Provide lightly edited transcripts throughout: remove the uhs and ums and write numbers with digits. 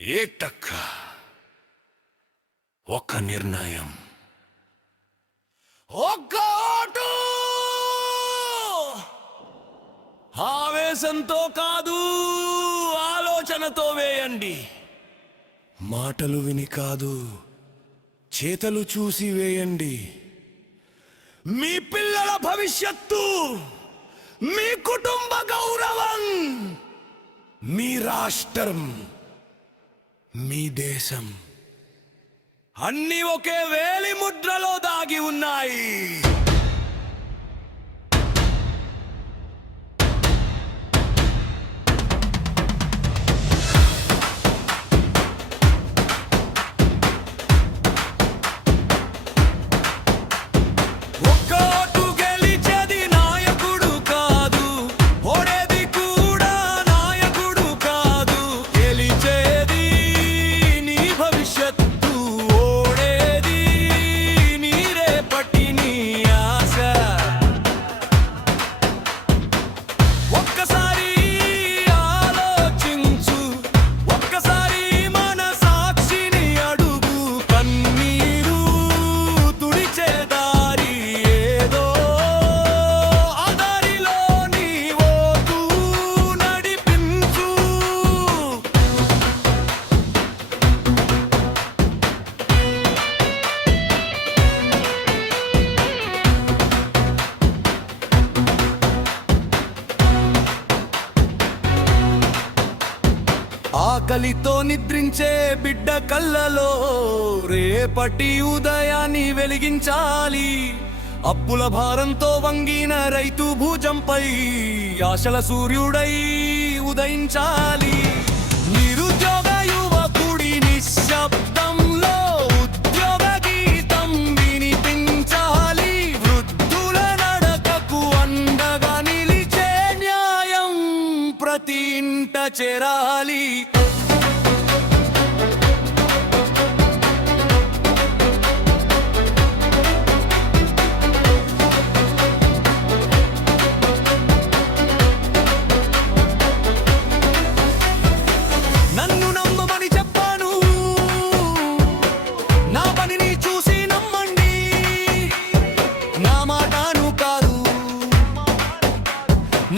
ఏటక్క ఒక నిర్ణయం, ఒక్క ఓటు. ఆవేశంతో కాదు, ఆలోచనతో వేయండి. మాటలు విని కాదు, చేతలు చూసి వేయండి. మీ పిల్లల భవిష్యత్తు, మీ కుటుంబ గౌరవం, మీ రాష్ట్రం, మీ దేశం అన్నీ ఒకే వేలి ముద్రలో దాగి ఉన్నాయి. ఆకలితో నిద్రించే బిడ్డ కళ్ళలో రేపటి ఉదయాన్ని వెలిగించాలి. అప్పుల భారంతో వంగిన రైతు భుజంపై ఆశల సూర్యుడై ఉదయించాలి. నిరుద్యోగ యువకుడి నిశ్శబ్దంలో ఉద్యోగ గీతం వినిపించాలి. వృద్ధుల నడకకు అండగా నిలిచే న్యాయం ప్రతి ఇంట చేరాలి. నన్ను నమ్మమని చెప్పాను, నా పనిని చూసి నమ్మండి. నా మాటను కాదు,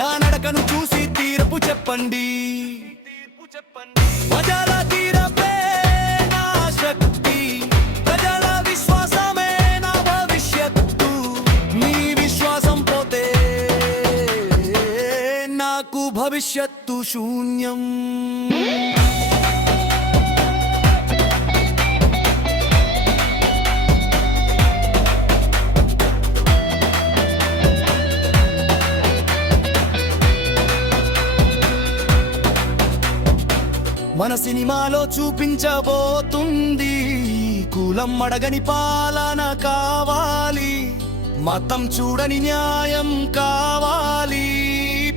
నా నడకను చూసి తీర్పు చెప్పండి. ప్రజల తీరపే నా శక్తి, ప్రజల విశ్వాసమే నా భవిష్యత్తు. నీ విశ్వాసం పోతే నాకు భవిష్యత్తు శూన్యం. మన సినిమాలో చూపించబోతుంది కులం అడగని పాలన కావాలి, మతం చూడని న్యాయం కావాలి,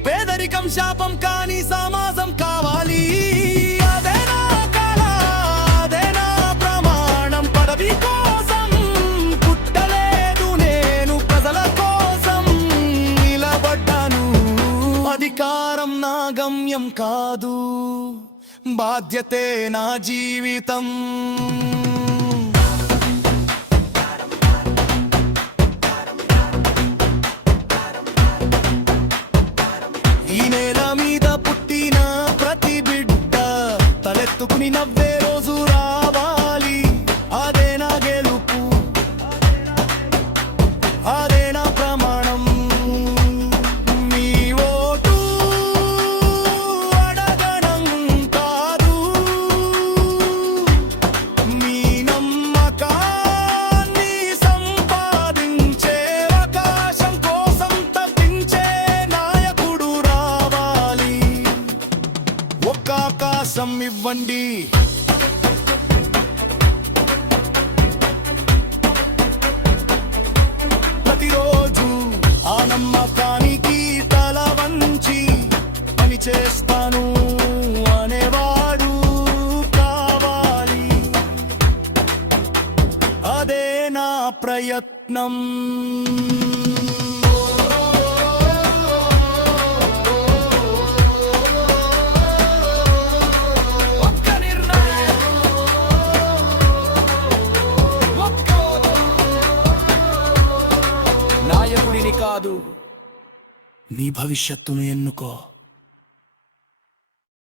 పేదరికం శాపం కాని సమాజం కావాలి. అదేనా కళ, అదేనా ప్రమాణం. పదవి కోసం పుట్టలేదు నేను, ప్రజల కోసం నిలబడ్డాను. అధికారం నా గమ్యం కాదు, బాధ్యతే నా జీవితం. ఈ నేల మీద పుట్టిన ప్రతి బిడ్డ తలెత్తుకుని నవ్వే రోజు రావాలి. అదే నా గెలుపు, అదే నా ప్రమాణం. మీ ఓటు అడగడం కాదు, మీ నమ్మకాన్ని సంపాదించే అవకాశం కోసం తప్పించే నాయకుడు రావాలి. ఒక్క అవకాశం ఇవ్వండి. ప్రతిరోజు ఆ నమ్మకానికి తల వంచి పని చేస్తాను అనేవాడు కావాలి. అదే నా ప్రయత్నం. ఒక్క నిర్ణయం. కాదు నీ భవిష్యత్తును ఎన్నుకో.